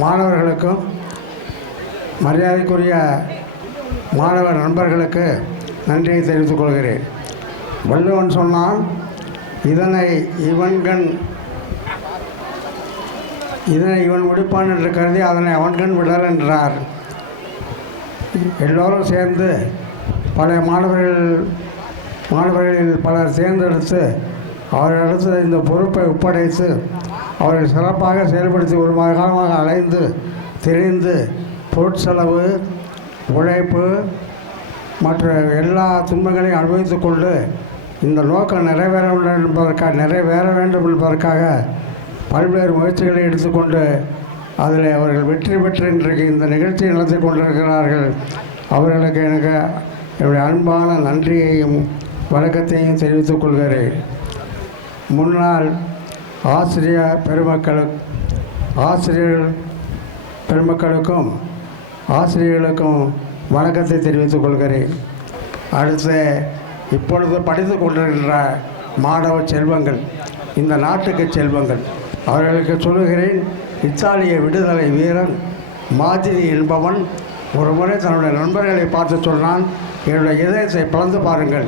மாணவர்களுக்கும் மரியாதைக்குரிய மாணவ நண்பர்களுக்கு நன்றியை தெரிவித்துக் கொள்கிறேன். வள்ளுவன் சொன்னால் இதனை இவன்கண் இதனை இவன் முடிப்பான் என்று கருதி அதனை அவன்கண் விடல் என்றார். எல்லோரும் சேர்ந்து பழைய மாணவர்கள் மாணவர்களில் பலர் தேர்ந்தெடுத்து அவர்களிடத்து இந்த பொறுப்பை ஒப்படைத்து அவர்கள் சிறப்பாக செயல்படுத்தி ஒரு மாத காலமாக அலைந்து தெரிந்து பொருட்செலவு உழைப்பு மற்ற எல்லா துன்பங்களையும் அனுபவித்து கொண்டு இந்த நோக்கம் நிறைவேற வேண்டும் என்பதற்காக நிறைவேற வேண்டும் என்பதற்காக பல்வேறு முயற்சிகளை எடுத்துக்கொண்டு அதில் அவர்கள் வெற்றி பெற்று இன்றைக்கு இந்த நிகழ்ச்சியை நடத்தி கொண்டிருக்கிறார்கள். அவர்களுக்கு எனக்கு என்னுடைய அன்பான நன்றியையும் வணக்கத்தையும் தெரிவித்துக் கொள்கிறேன். முன்னாள் ஆசிரிய பெருமக்களு ஆசிரியர்கள் பெருமக்களுக்கும் ஆசிரியர்களுக்கும் வணக்கத்தை தெரிவித்துக் கொள்கிறேன். அடுத்து இப்பொழுது படித்து கொண்டிருக்கின்ற மாணவ செல்வங்கள் இந்த நாட்டுக்கு செல்வங்கள் அவர்களுக்கு சொல்லுகிறேன் இத்தாலிய விடுதலை வீரன் மாதிரி என்பவன் ஒரு முறை தன்னுடைய நண்பர்களை பார்த்து சொன்னான் என்னுடைய இதயத்தை பிளந்து பாருங்கள்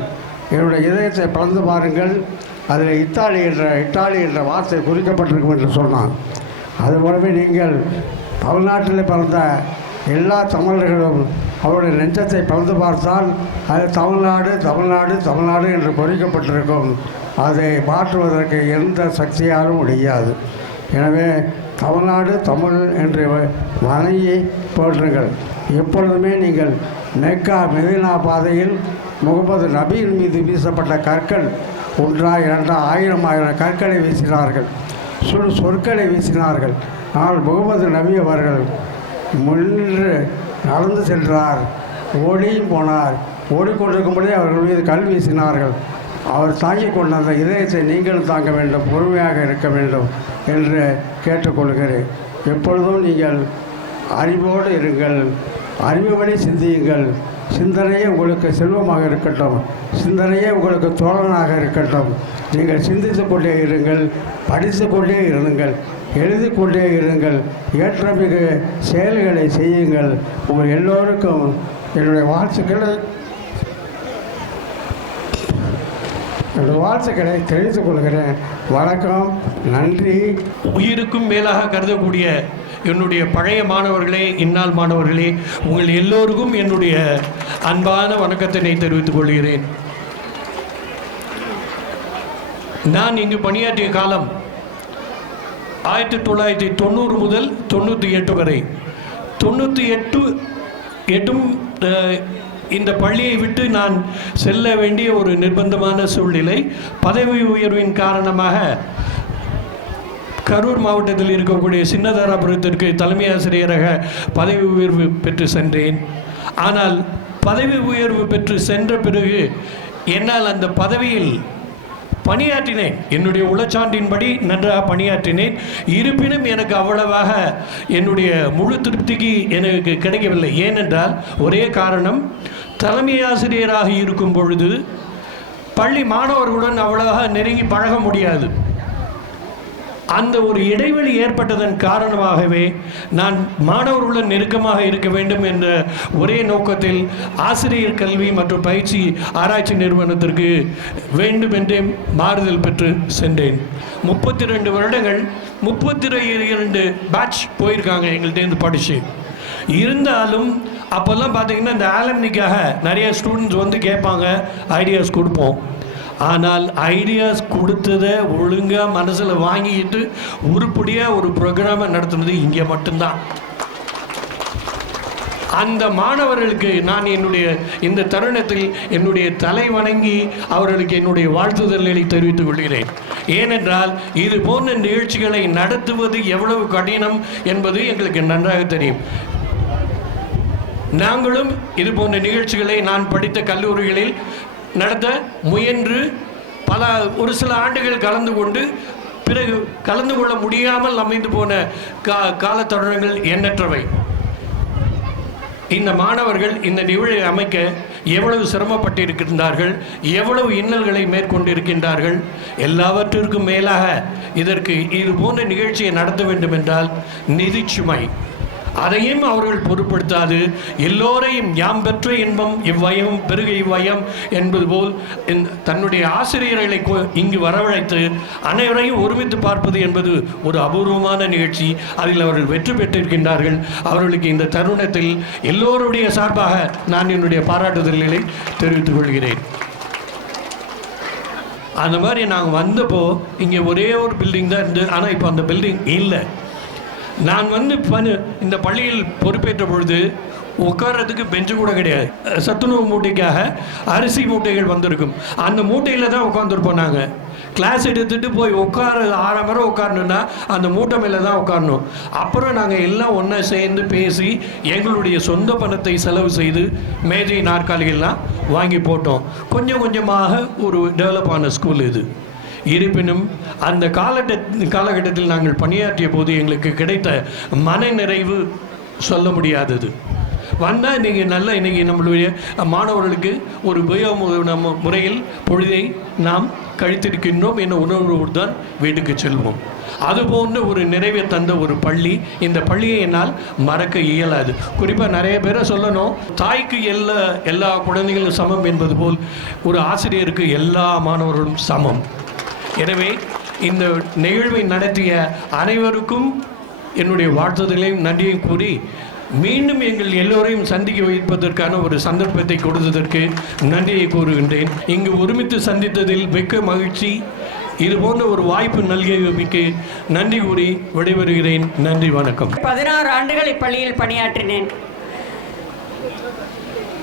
என்னுடைய இதயத்தை பிளந்து பாருங்கள் அதில் இத்தாலி என்ற இத்தாலி என்ற வார்த்தை குறிக்கப்பட்டிருக்கும் என்று சொன்னான். அதுபோலவே நீங்கள் தமிழ்நாட்டில் பிறந்த எல்லா தமிழர்களும் அவருடைய நெஞ்சத்தை பிளந்து பார்த்தால் அது தமிழ்நாடு தமிழ்நாடு தமிழ்நாடு என்று பொறிக்கப்பட்டிருக்கும். அதை மாற்றுவதற்கு எந்த சக்தியாலும் முடியாது. எனவே தமிழ்நாடு தமிழ் என்று வணங்கி போற்றுங்கள். எப்பொழுதுமே நீங்கள் மெக்கா மெதினா பாதையில் முகமது நபியின் மீது வீசப்பட்ட கற்கள் ஒன்றா இரண்டா ஆயிரம் ஆயிரம் கற்களை வீசினார்கள். சொல் சொற்களை வீசினார்கள். ஆனால் முகமது நபி அவர்கள் முன்னின்று நடந்து சென்றார். ஓடியும் போனார். ஓடிக்கொண்டிருக்கும் பொழுதே அவர்கள் மீது கல் வீசினார்கள். அவர் தாங்கிக் கொண்ட அந்த இதயத்தை நீங்களும் தாங்க வேண்டும். பொறுமையாக இருக்க வேண்டும் என்று கேட்டுக்கொள்கிறேன். எப்பொழுதும் நீங்கள் அறிவோடு இருங்கள். அறிவுபடி சிந்தியுங்கள். சிந்தனையே உங்களுக்கு செல்வமாக இருக்கட்டும். சிந்தனையே உங்களுக்கு தோழனாக இருக்கட்டும். நீங்கள் சிந்தித்து கொண்டே இருங்கள் படித்து கொண்டே இருங்கள் எழுதி கொண்டே இருங்கள் ஏற்றமிகு செயல்களை செய்யுங்கள். உங்கள் எல்லோருக்கும் என்னுடைய வாழ்த்துக்களை என்னுடைய வாழ்த்துக்களை தெரிவித்துக் கொள்கிறேன். வணக்கம் நன்றி. உயிருக்கும் மேலாக கருதக்கூடிய என்னுடைய பழைய மாணவர்களே இந்நாள் மாணவர்களே உங்கள் எல்லோருக்கும் என்னுடைய அன்பான வணக்கத்தினை தெரிவித்துக் கொள்கிறேன். நான் இங்கு பணியாற்றிய காலம் ஆயிரத்தி தொள்ளாயிரத்தி தொண்ணூறு முதல் தொண்ணூற்றி எட்டு வரை. தொண்ணூற்றி எட்டு எட்டும் இந்த பள்ளியை விட்டு நான் செல்ல வேண்டிய ஒரு நிர்பந்தமான சூழ்நிலை பதவி உயர்வின் காரணமாக கரூர் மாவட்டத்தில் இருக்கக்கூடிய சின்னதாராபுரத்திற்கு தலைமை ஆசிரியராக பதவி உயர்வு பெற்று சென்றேன். ஆனால் பதவி உயர்வு பெற்று சென்ற பிறகு என்னால் அந்த பதவியில் பணியாற்றினேன். என்னுடைய உளச்சான்றின்படி நன்றாக பணியாற்றினேன். இருப்பினும் எனக்கு அவ்வளவாக என்னுடைய முழு திருப்திக்கு எனக்கு கிடைக்கவில்லை. ஏனென்றால் ஒரே காரணம் தலைமை ஆசிரியராக இருக்கும் பொழுது பள்ளி மாணவர்களுடன் அவ்வளவாக நெருங்கி பழக முடியாது. அந்த ஒரு இடைவெளி ஏற்பட்டதன் காரணமாகவே நான் மாணவர்களுடன் நெருக்கமாக இருக்க வேண்டும் என்ற ஒரே நோக்கத்தில் ஆசிரியர் கல்வி மற்றும் பயிற்சி ஆராய்ச்சி நிறுவனத்திற்கு வேண்டும் என்றே மாறுதல் பெற்று சென்றேன். முப்பத்தி ரெண்டு வருடங்கள் முப்பத்தி இரண்டு பேட்ச் போயிருக்காங்க எங்கள்கிட்டேருந்து படித்து இருந்தாலும் அப்போல்லாம் பார்த்தீங்கன்னா இந்த ஆலம்னிக்காக நிறைய ஸ்டூடெண்ட்ஸ் வந்து கேட்பாங்க ஐடியாஸ் கொடுப்போம். ஆனால் ஐடியாஸ் கொடுத்ததை ஒழுங்காக மனசில் வாங்கிட்டு உருப்படியாக ஒரு ப்ரோக்ராமை நடத்துனது இங்கே மட்டும்தான். அந்த மாணவர்களுக்கு நான் என்னுடைய இந்த தருணத்தில் என்னுடைய தலை வணங்கி அவர்களுக்கு என்னுடைய வாழ்த்துதல்களை தெரிவித்துக் கொள்கிறேன். ஏனென்றால் இது போன்ற நிகழ்ச்சிகளை நடத்துவது எவ்வளவு கடினம் என்பது எங்களுக்கு நன்றாக தெரியும். நாங்களும் இது போன்ற நிகழ்ச்சிகளை நான் படித்த கல்லூரிகளில் நடத்த முயன்று பல ஒரு சில ஆண்டுகள் கலந்து கொண்டு பிறகு கலந்து கொள்ள முடியாமல் அமைந்து போன கா காலத்தருணங்கள் எண்ணற்றவை. இந்த மாணவர்கள் இந்த நிகழ்வை அமைக்க எவ்வளவு சிரமப்பட்டிருக்கின்றார்கள் எவ்வளவு இன்னல்களை மேற்கொண்டிருக்கின்றார்கள் எல்லாவற்றிற்கும் மேலாக இதற்கு இது போன்ற நிகழ்ச்சியை நடத்த வேண்டும் என்றால் நிதிச்சுமை அதையும் அவர்கள் பொருட்படுத்தாது. எல்லோரையும் யாம் பெற்ற இன்பம் இவ்வயம் பெருக இவ்வயம் என்பது போல் தன்னுடைய ஆசிரியர்களை இங்கு வரவழைத்து அனைவரையும் ஒருமித்து பார்ப்பது என்பது ஒரு அபூர்வமான நிகழ்ச்சி. அதில் அவர்கள் வெற்றி பெற்றிருக்கின்றார்கள். அவர்களுக்கு இந்த தருணத்தில் எல்லோருடைய சார்பாக நான் என்னுடைய பாராட்டுதல்களை தெரிவித்துக் கொள்கிறேன். அந்த மாதிரி நாங்கள் வந்தப்போ இங்கே ஒரே ஒரு பில்டிங் தான் இருந்து ஆனால் இப்போ அந்த பில்டிங் இல்லை. நான் வந்து பணி இந்த பள்ளியில் பொறுப்பேற்ற பொழுது உட்கார்றதுக்கு பெஞ்சு கூட கிடையாது. சத்துணவு மூட்டைக்காக அரிசி மூட்டைகள் வந்திருக்கும். அந்த மூட்டையில் தான் உட்காந்துருப்போம் நாங்கள் கிளாஸ் எடுத்துகிட்டு போய் உட்கார ஆற மணி உட்காரணுன்னா அந்த மூட்டை மேலே தான் உட்காரணும். அப்புறம் நாங்கள் எல்லாம் ஒன்றா சேர்ந்து பேசி எங்களுடைய சொந்த பணத்தை செலவு செய்து மேஜை நாற்காலிகள்லாம் வாங்கி போட்டோம். கொஞ்சம் கொஞ்சமாக ஒரு டெவலப் ஆன ஸ்கூல் இது. இருப்பினும் அந்த காலகட்ட காலகட்டத்தில் நாங்கள் பணியாற்றிய போது எங்களுக்கு கிடைத்த மன நிறைவு சொல்ல முடியாதது. வந்தால் இன்றைக்கி நல்ல இன்றைக்கி நம்மளுடைய மாணவர்களுக்கு ஒரு உபயோக நம்ம முறையில் பொழுதை நாம் கழித்திருக்கின்றோம் என்ற உணர்வோடு தான் வீட்டுக்கு செல்வோம். அதுபோன்று ஒரு நிறைவை தந்த ஒரு பள்ளி இந்த பள்ளியை என்னால் மறக்க இயலாது. குறிப்பாக நிறைய பேரை சொல்லணும் தாய்க்கு எல்லா எல்லா குழந்தைகளும் சமம் என்பது போல் ஒரு ஆசிரியருக்கு எல்லா மாணவர்களும் சமம். எனவே இந்த நிகழ்வை நடத்திய அனைவருக்கும் என்னுடைய வாழ்த்துதலையும் நன்றியும் கூறி மீண்டும் எங்கள் எல்லோரையும் சந்திக்க வைப்பதற்கான ஒரு சந்தர்ப்பத்தை கொடுத்ததற்கு நன்றியை கூறுகின்றேன். இங்கு ஒருமித்து சந்தித்ததில் மிக்க மகிழ்ச்சி. இது போன்ற ஒரு வாய்ப்பு நல்கியமைக்கு நன்றி கூறி விடைபெறுகிறேன். நன்றி வணக்கம். பதினாறு ஆண்டுகள் இப்பள்ளியில் பணியாற்றினேன்.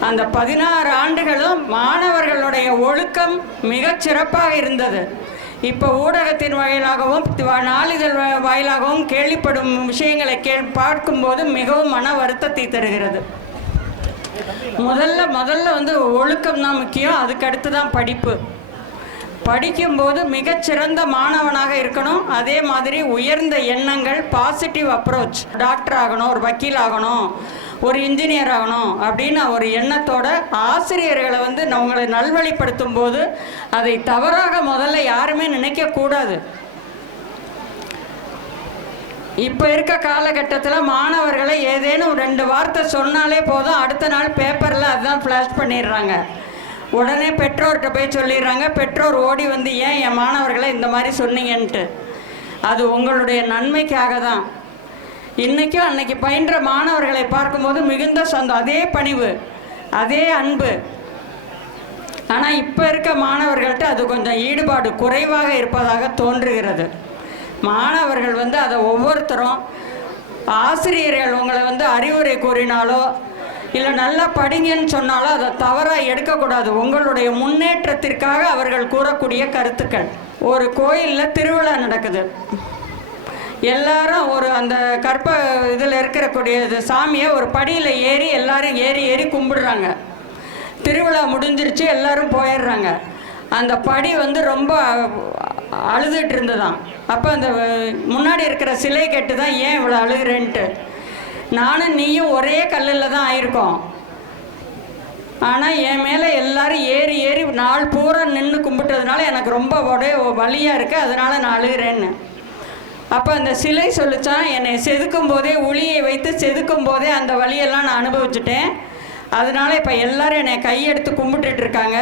அந்த பதினாறு ஆண்டுகளும் மாணவர்களுடைய ஒழுக்கம் மிகச் சிறப்பாக இருந்தது. இப்போ ஊடகத்தின் வாயிலாகவும் நாளிதழ் வா- வாயிலாகவும் கேள்விப்படும் விஷயங்களை கேள் பார்க்கும்போது மிகவும் மன வருத்தத்தை தருகிறது. முதல்ல முதல்ல வந்து ஒழுக்கம் தான் முக்கியம். அதுக்கடுத்து தான் படிப்பு. படிக்கும்போது மிகச்சிறந்த மாணவனாக இருக்கணும். அதே மாதிரி உயர்ந்த எண்ணங்கள் பாசிட்டிவ் அப்ரோச் டாக்டர் ஆகணும் ஒரு வக்கீல் ஆகணும். ஒரு இன்ஜினியர் ஆகணும் அப்படின்னு ஒரு எண்ணத்தோட ஆசிரியர்களை வந்து அவங்களை நல்வழிப்படுத்தும் போது அதை தவறாக முதல்ல யாருமே நினைக்கக்கூடாது இப்போ இருக்க காலகட்டத்தில் மாணவர்களை ஏதேனும் ரெண்டு வார்த்தை சொன்னாலே போதும் அடுத்த நாள் பேப்பரில் அதுதான் ஃப்ளாஷ் பண்ணிடுறாங்க. உடனே பெற்றோர்கிட்ட போய் சொல்லிடுறாங்க பெற்றோர் ஓடி வந்து ஏன் என் மாணவர்களை இந்த மாதிரி சொன்னீங்கன்ட்டு. அது உங்களுடைய நன்மைக்காக தான். இன்றைக்கும் அன்னைக்கு பயின்ற மாணவர்களை பார்க்கும்போது மிகுந்த சொந்தம் அதே பணிவு அதே அன்பு. ஆனால் இப்போ இருக்க மாணவர்கள்ட்ட அது கொஞ்சம் ஈடுபாடு குறைவாக இருப்பதாக தோன்றுகிறது. மாணவர்கள் வந்து அதை ஒவ்வொருத்தரும் ஆசிரியர்கள் உங்களை வந்து அறிவுரை கூறினாலோ இல்லை நல்லா படிங்கன்னு சொன்னாலோ அதை தவறாக எடுக்கக்கூடாது. உங்களுடைய முன்னேற்றத்திற்காக அவர்கள் கூறக்கூடிய கருத்துக்கள். ஒரு கோயிலில் திருவிழா நடக்குது. எல்லாரும் ஒரு அந்த கற்ப இதில் இருக்கக்கூடிய சாமியை ஒரு படியில் ஏறி எல்லாரும் ஏறி ஏறி கும்பிடுறாங்க. திருவிழா முடிஞ்சிருச்சு எல்லாரும் போயிடுறாங்க. அந்த படி வந்து ரொம்ப அழுதுட்டு இருந்ததான் அப்போ அந்த முன்னாடி இருக்கிற சிலை கெட்டு தான் ஏன் இவ்வளோ அழுகிறேன்ட்டு. நானும் நீயும் ஒரே கல்லில் தான் ஆயிருக்கோம். ஆனால் என் மேலே எல்லாரும் ஏறி ஏறி நாள் பூரா நின்று கும்பிட்டதுனால எனக்கு ரொம்ப உடைய வலியாக இருக்குது அதனால நான் அழுகிறேன்னு. அப்போ அந்த சிலை சொல்லிச்சான் என்னை செதுக்கும் போதே ஒளியை வைத்து செதுக்கும் போதே அந்த வழியெல்லாம் நான் அனுபவிச்சுட்டேன். அதனால இப்போ எல்லாரும் என்னை கையெடுத்து கும்பிட்டுட்டு இருக்காங்க.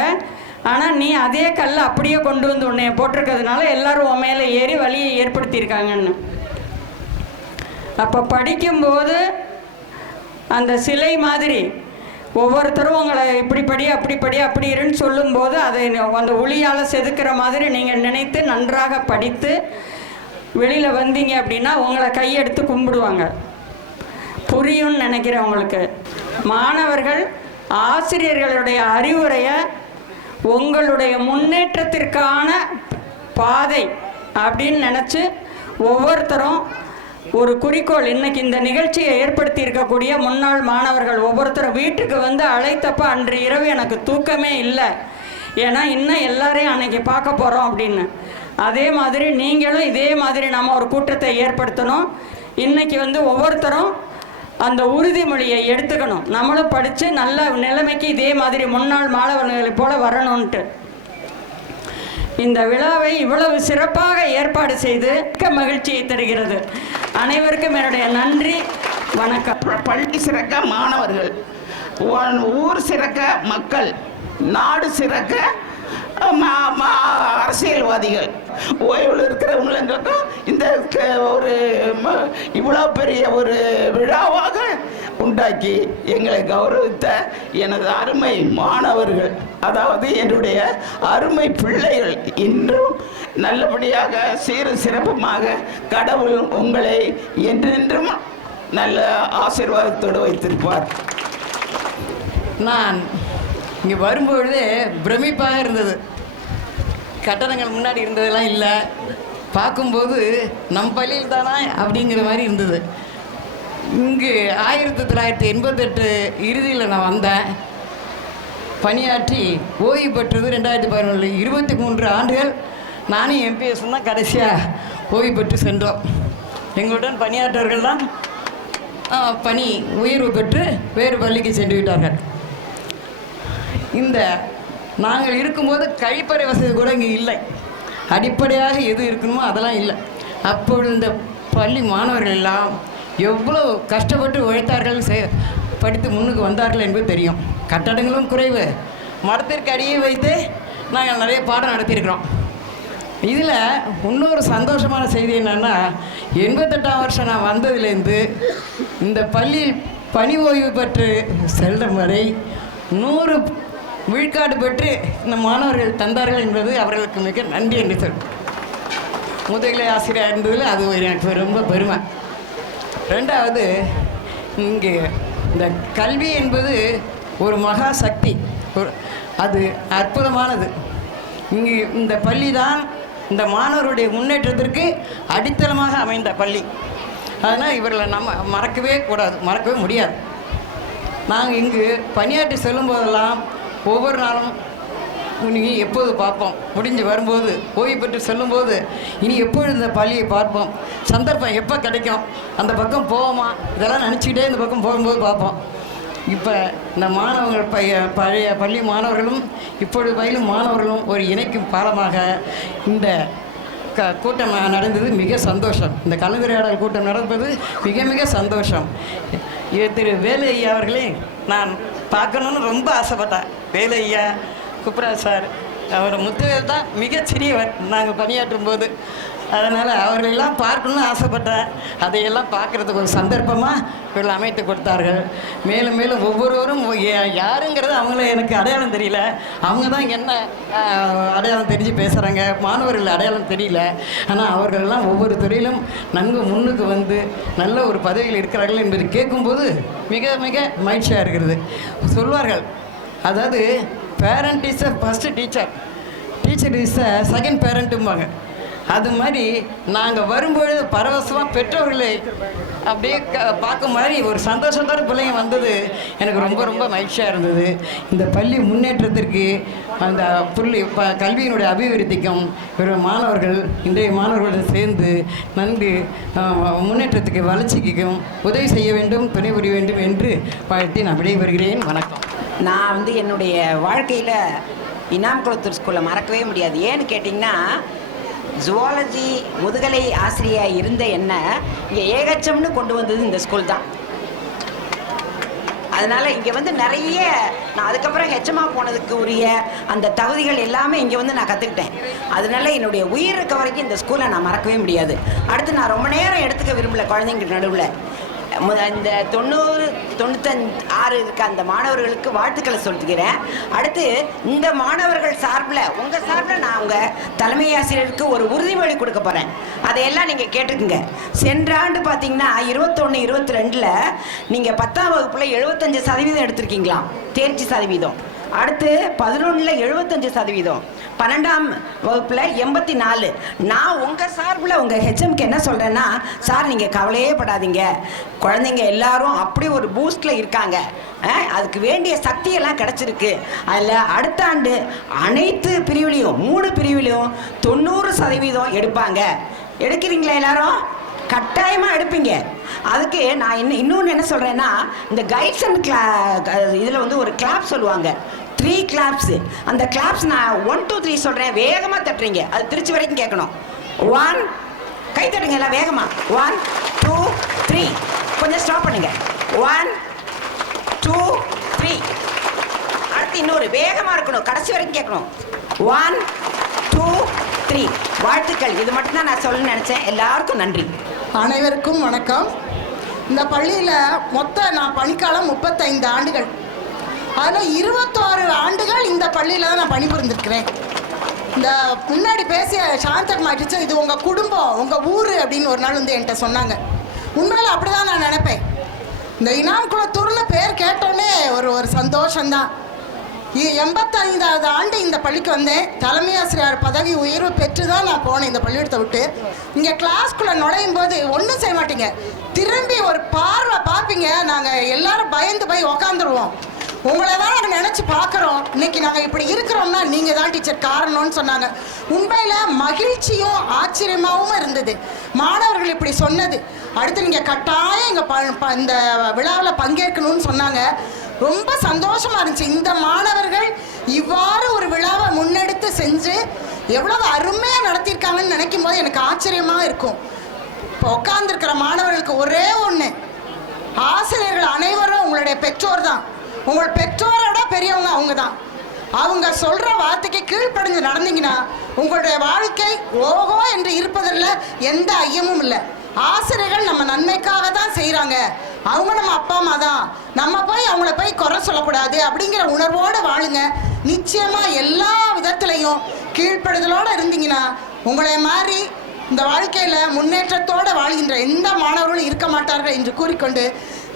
ஆனால் நீ அதே கல் அப்படியே கொண்டு வந்து உன்னை போட்டிருக்கிறதுனால எல்லாரும் உன் மேலே ஏறி வழியை ஏற்படுத்தியிருக்காங்கன்னு. அப்போ படிக்கும்போது அந்த சிலை மாதிரி ஒவ்வொருத்தரும் உங்களை இப்படி படி அப்படி படி அப்படி இருன்னு சொல்லும்போது அதை அந்த ஒளியால் செதுக்கிற மாதிரி நீங்கள் நினைத்து நன்றாக படித்து வெளியில் வந்தீங்க அப்படின்னா உங்களை கையெடுத்து கும்பிடுவாங்க. புரியும்னு நினைக்கிறேன் உங்களுக்கு. மாணவர்கள் ஆசிரியர்களுடைய அறிவுரையை உங்களுடைய முன்னேற்றத்திற்கான பாதை அப்படின்னு நினச்சி ஒவ்வொருத்தரும் ஒரு குறிக்கோள். இன்னைக்கு இந்த நிகழ்ச்சியை ஏற்படுத்தி இருக்கக்கூடிய முன்னாள் மாணவர்கள் ஒவ்வொருத்தரும் வீட்டுக்கு வந்து அழைத்தப்ப அன்று இரவு எனக்கு தூக்கமே இல்லை. ஏன்னா இன்னும் எல்லாரையும் அன்னைக்கு பார்க்க போகிறோம் அப்படின்னு. அதே மாதிரி நீங்களும் இதே மாதிரி நம்ம ஒரு கூட்டத்தை ஏற்படுத்தணும். இன்றைக்கி வந்து ஒவ்வொருத்தரும் அந்த உறுதிமொழியை எடுத்துக்கணும். நம்மளும் படித்து நல்ல நிலைமைக்கு இதே மாதிரி முன்னாள் மாணவர்களைப் போல வரணும்ன்ட்டு. இந்த விழாவை இவ்வளவு சிறப்பாக ஏற்பாடு செய்து மிக்க மகிழ்ச்சியை தருகிறது. அனைவருக்கும் என்னுடைய நன்றி. வணக்கம். பள்ளி சிறக்க மாணவர்கள். ஊர் சிறக்க மக்கள். நாடு சிறக்க அரசியல்வாதிகள். ஓய்வில் இருக்கிறவங்களுக்கும் இந்த க- ஒரு ம- இவ்வளோ பெரிய ஒரு விழாவாக உண்டாக்கி எங்களை கௌரவித்த எனது அருமை மாணவர்கள் அதாவது என்னுடைய அருமை பிள்ளைகள் இன்றும் நல்லபடியாக சீர சிறப்புமாக கடவுள் உங்களை என்றென்றும் நல்ல ஆசீர்வாதத்தோடு வைத்திருப்பார். நான் இங்கே வரும்பொழுது பிரமிப்பாக இருந்தது. கட்டடங்கள் முன்னாடி இருந்ததெல்லாம் இல்லை. பார்க்கும்போது நம் பள்ளியில் தானா அப்படிங்கிற மாதிரி இருந்தது. இங்கு ஆயிரத்தி தொள்ளாயிரத்தி எண்பத்தெட்டு இறுதியில் நான் வந்தேன். பணியாற்றி ஓய்வு பெற்றது ரெண்டாயிரத்தி பதினொன்று இருபத்தி மூன்று ஆண்டுகள் நானும் எம்பிஎஸ் தான் கடைசியாக ஓய்வு பெற்று சென்றோம். எங்களுடன் பணியாற்றவர்கள் தான் பணி உயர்வு பெற்று வேறு பள்ளிக்கு சென்று விட்டார்கள். இந்த நாங்கள் இருக்கும்போது கழிப்பறை வசதி கூட இங்கே இல்லை. அடிப்படையாக எது இருக்கணுமோ அதெல்லாம் இல்லை. அப்பொழுது இந்த பள்ளி மாணவர்கள் எல்லாம் எவ்வளோ கஷ்டப்பட்டு உழைத்தார்கள் செ- படித்து முன்னுக்கு வந்தார்கள் என்பது தெரியும். கட்டடங்களும் குறைவு. மரத்திற்கு அடியே வைத்து நாங்கள் நிறைய பாடம் நடத்தியிருக்கிறோம். இதில் இன்னொரு சந்தோஷமான செய்தி என்னென்னா எண்பத்தெட்டாம் வருஷம் நான் வந்ததுலேருந்து இந்த பள்ளியில் பணி ஓய்வு பெற்று செல்லும் வரை நூறு விழுக்காடு பெற்று இந்த மாணவர்கள் தந்தார்கள் என்பது அவர்களுக்கு மிக நன்றி என்று சொல்லும் முதுகலை ஆசிரியர் இருந்ததில் அது ஒரு எனக்கு ரொம்ப பெருமை. ரெண்டாவது இங்கே இந்த கல்வி என்பது ஒரு மகா சக்தி. ஒரு அது அற்புதமானது. இங்கு இந்த பள்ளி தான் இந்த மாணவருடைய முன்னேற்றத்திற்கு அடித்தளமாக அமைந்த பள்ளி. அதனால் இவர்களை நம்ம மறக்கவே கூடாது மறக்கவே முடியாது. நாங்கள் இங்கு பணியாற்றி செல்லும் போதெல்லாம் ஒவ்வொரு நாளும் இனி எப்போது பார்ப்போம்? முடிஞ்சு வரும்போது ஓய்வு பெற்று செல்லும்போது இனி எப்பொழுது இந்த பள்ளியை பார்ப்போம்? சந்தர்ப்பம் எப்போ கிடைக்கும்? அந்த பக்கம் போவோமா? இதெல்லாம் நினச்சிக்கிட்டே இந்த பக்கம் போகும்போது பார்ப்போம். இப்போ இந்த மாணவர்கள் பைய பழைய பள்ளி மாணவர்களும் இப்பொழுது பயிலும் மாணவர்களும் ஒரு இணைக்கும் பாலமாக இந்த க கூட்டம் நடந்தது மிக சந்தோஷம். இந்த கலந்துரையாடல் கூட்டம் நடப்பது மிக மிக சந்தோஷம். திரு வேலு ஐயா அவர்களே நான் பார்க்கணுன்னு ரொம்ப ஆசைப்பட்டேன். வேலு ஐயா குப்ராஜ் சார் அவர் முத்துவேல் தான் மிகச்சிறியவர். நாங்கள் பணியாற்றும் போது அதனால் அவர்களெல்லாம் பார்க்கணும்னு ஆசைப்பட்டேன். அதையெல்லாம் பார்க்குறதுக்கு ஒரு சந்தர்ப்பமாக இவர்கள் அமைத்து கொடுத்தார்கள். மேலும் மேலும் ஒவ்வொருவரும் யா- யாருங்கிறது அவங்கள எனக்கு அடையாளம் தெரியல. அவங்க தான் என்ன அடையாளம் தெரிஞ்சு பேசுகிறாங்க மாணவர்கள் அடையாளம் தெரியல. ஆனால் அவர்களெல்லாம் ஒவ்வொரு துறையிலும் நன்கு முன்னுக்கு வந்து நல்ல ஒரு பதவியில் இருக்கிறார்கள் என்பதை கேட்கும்போது மிக மிக மகிழ்ச்சியாக இருக்கிறது. சொல்வார்கள் அதாவது parent is a first teacher teacher is a second பேரண்ட்டும்பாங்க அது மாதிரி நாங்கள் வரும்பொழுது பரவசமாக பெற்றோர்களை அப்படியே க பார்க்கும் மாதிரி ஒரு சந்தோஷத்தோட பிள்ளைங்க வந்தது. எனக்கு ரொம்ப ரொம்ப மகிழ்ச்சியாக இருந்தது. இந்த பள்ளி முன்னேற்றத்திற்கு அந்த புள்ளி ப கல்வியினுடைய அபிவிருத்திக்கும் ஒரு மாணவர்கள் இன்றைய மாணவர்களுடன் சேர்ந்து நன்கு முன்னேற்றத்துக்கு வளர்ச்சிக்கும் உதவி செய்ய வேண்டும் துணை புரிய வேண்டும் என்று வாழ்த்தி நான் விடைபெறுகிறேன். வணக்கம். நான் வந்து என்னுடைய வாழ்க்கையில் இனாம் குளத்தூர் ஸ்கூலில் மறக்கவே முடியாது. ஏன்னு கேட்டிங்கன்னா ஜுவாலஜி முதுகலை ஆசிரியாக இருந்த என்ன இங்கே ஏகச்சம்னு கொண்டு வந்தது இந்த ஸ்கூல் தான். அதனால இங்கே வந்து நிறைய நான் அதுக்கப்புறம் ஹெச்எம்மா போனதுக்கு உரிய அந்த தகுதிகள் எல்லாமே இங்கே வந்து நான் கற்றுக்கிட்டேன் அதனால என்னுடைய உயிர் இருக்க வரைக்கும் இந்த ஸ்கூலை நான் மறக்கவே முடியாது. அடுத்து நான் ரொம்ப நேரம் எடுத்துக்க விரும்பல குழந்தைங்க நடுவில். மு- இந்த தொண்ணூறு தொண்ணூத்தஞ்சு ஆறு இருக்க அந்த மாணவர்களுக்கு வாழ்த்துக்களை சொல்லிக்கிறேன் அடுத்து இந்த மாணவர்கள் சார்பில் உங்கள் சார்பில் நான் உங்கள் தலைமை ஆசிரியருக்கு ஒரு உறுதிமொழி கொடுக்க போகிறேன் அதையெல்லாம் நீங்கள் கேட்டுக்குங்க. சென்ற ஆண்டு பார்த்தீங்கன்னா இருபத்தொன்று இருபத்தி ரெண்டில் நீங்கள் பத்தாம் வகுப்பில் எழுபத்தஞ்சு சதவீதம் எடுத்திருக்கீங்களாம். தேர்ச்சி சதவீதம். அடுத்து பதினொன்றில் எழுபத்தஞ்சு சதவீதம். பன்னெண்டாம் வகுப்பில் எண்பத்தி நாலு நான் உங்கள் சார்பில் உங்கள் ஹெச்எம்க்கு என்ன சொல்கிறேன்னா சார் நீங்கள் கவலையே படாதீங்க. குழந்தைங்க எல்லாரும் அப்படி ஒரு பூஸ்டில் இருக்காங்க. அதுக்கு வேண்டிய சக்தியெல்லாம் கிடச்சிருக்கு. அதில் அடுத்த ஆண்டு அனைத்து பிரிவுலையும் மூணு பிரிவுலையும் தொண்ணூறு சதவீதம் எடுப்பாங்க. எடுக்கிறீங்களா எல்லாரும்? கட்டாயமாக எடுப்பீங்க. அதுக்கு நான் இன்னும் இன்னொன்று என்ன சொல்கிறேன்னா இந்த கைட்ஸ் அண்ட் கிளா இதில் வந்து ஒரு கிளாப் சொல்லுவாங்க. த்ரீ கிளாப்ஸு அந்த கிளாப்ஸ் நான் ஒன் டூ த்ரீ சொல்கிறேன் வேகமாக தட்டுறீங்க. அது திருச்சி வரைக்கும் கேட்கணும். ஒன் கை தட்டுங்க எல்லாம் வேகமாக ஒன் டூ த்ரீ கொஞ்சம் ஸ்டாப் பண்ணுங்க. ஒன் டூ த்ரீ அடுத்து இன்னொரு. வேகமாக இருக்கணும். கடைசி வரைக்கும் கேட்கணும். ஒன் டூ த்ரீ வாழ்த்துக்கள். இது மட்டும்தான் நான் சொல்ல நினச்சேன். எல்லாருக்கும் நன்றி. அனைவருக்கும் வணக்கம். இந்த பள்ளியில் மொத்த நான் பணிக்காலம் முப்பத்தைந்து ஆண்டுகள் அதில் இருபத்தோரு ஆண்டுகள் இந்த பள்ளியில் தான் நான் பணிபுரிந்திருக்கிறேன். இந்த முன்னாடி பேசிய சாந்தகுமார் டீச்சர் இது உங்கள் குடும்பம் உங்கள் ஊர் அப்படின்னு ஒரு நாள் வந்து என்கிட்ட சொன்னாங்க. உண்மையில் அப்படி தான் நான் நினைப்பேன். இந்த இனாம் குளத்தூர்னு பேர் கேட்டோன்னே ஒரு ஒரு சந்தோஷம்தான். எண்பத்தைந்தாவது ஆண்டு இந்த பள்ளிக்கு வந்தேன். தலைமை ஆசிரியர் பதவி உயர்வு பெற்று தான் நான் போனேன் இந்த பள்ளிக்கூடத்தை விட்டு. இங்கே கிளாஸ்க்குள்ளே நுழையும் போது ஒன்றும் செய்ய மாட்டீங்க. திரும்பி ஒரு பார்வை பார்ப்பீங்க. நாங்கள் எல்லாரும் பயந்து போய் உக்காந்துருவோம். உங்களை தான் நாங்கள் நினச்சி பார்க்குறோம். இன்னைக்கு நாங்கள் இப்படி இருக்கிறோம்னா நீங்கள் தான் டீச்சர் காரணம்னு சொன்னாங்க. உண்மையில் மகிழ்ச்சியும் ஆச்சரியமாகவும் இருந்தது. மாணவர்கள் இப்படி சொன்னது. அடுத்து நீங்கள் கட்டாயம் இங்கே ப ப- இந்த விழாவில் பங்கேற்கணும்னு சொன்னாங்க. ரொம்ப சந்தோஷமாக இருந்துச்சு. இந்த மாணவர்கள் இவ்வாறு ஒரு விழாவை முன்னெடுத்து செஞ்சு எவ்வளவு அருமையாக நடத்தியிருக்காங்கன்னு நினைக்கும் போது எனக்கு ஆச்சரியமாக இருக்கும். இப்போ உட்காந்துருக்கிற மாணவர்களுக்கு ஒரே ஒன்று ஆசிரியர்கள் அனைவரும் உங்களுடைய பெற்றோர் தான். உங்கள் பெற்றோரோட பெரியவங்க அவங்க தான் அவங்க சொல்ற வார்த்தைக்கு கீழ்ப்படிஞ்சு நடந்தீங்கன்னா உங்களுடைய வாழ்க்கை ஓகோ என்று இருப்பதில் எந்த ஐயமும் இல்லை. ஆசிரியர்கள் நம்ம நன்மைக்காக தான் செய்கிறாங்க அவங்க நம்ம அப்பா அம்மா தான். நம்ம போய் அவங்கள போய் குறை சொல்லக்கூடாது அப்படிங்கிற உணர்வோடு வாழுங்க. நிச்சயமாக எல்லா விதத்துலையும் கீழ்ப்படுதலோடு இருந்தீங்கன்னா உங்களை மாதிரி இந்த வாழ்க்கையில் முன்னேற்றத்தோடு வாழ்கின்ற எந்த மாணவர்களும் இருக்க மாட்டார்கள் என்று கூறிக்கொண்டு